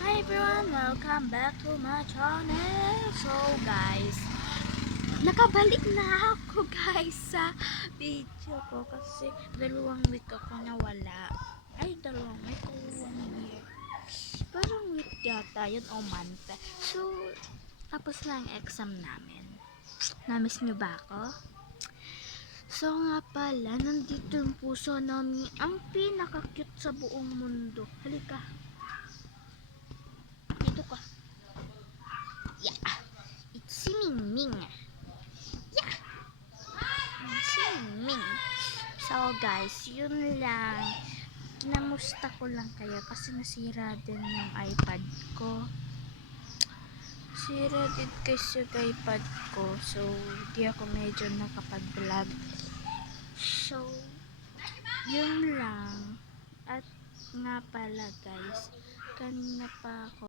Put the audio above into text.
Hi everyone! Welcome back to my channel! So guys, nakabalik na ako guys sa video ko kasi 2 week ako nawala. Ay, 2 week o 1 year. Parang week yata yun o month. So, tapos na ang exam namin. Namiss nyo ba ako? So nga pala, nandito yung puso namin, ang pinaka-cute sa buong mundo. Halika. Dito ka. Yeah. It's si Mingming. Yeah. Si Mingming. So guys, yun lang. Kinamusta ko lang kayo kasi nasira din yung iPad ko. Sira din kasi yung iPad ko. So, di ako medyo nakapag-vlog. So, yun lang. At nga pala guys, kanina pa ako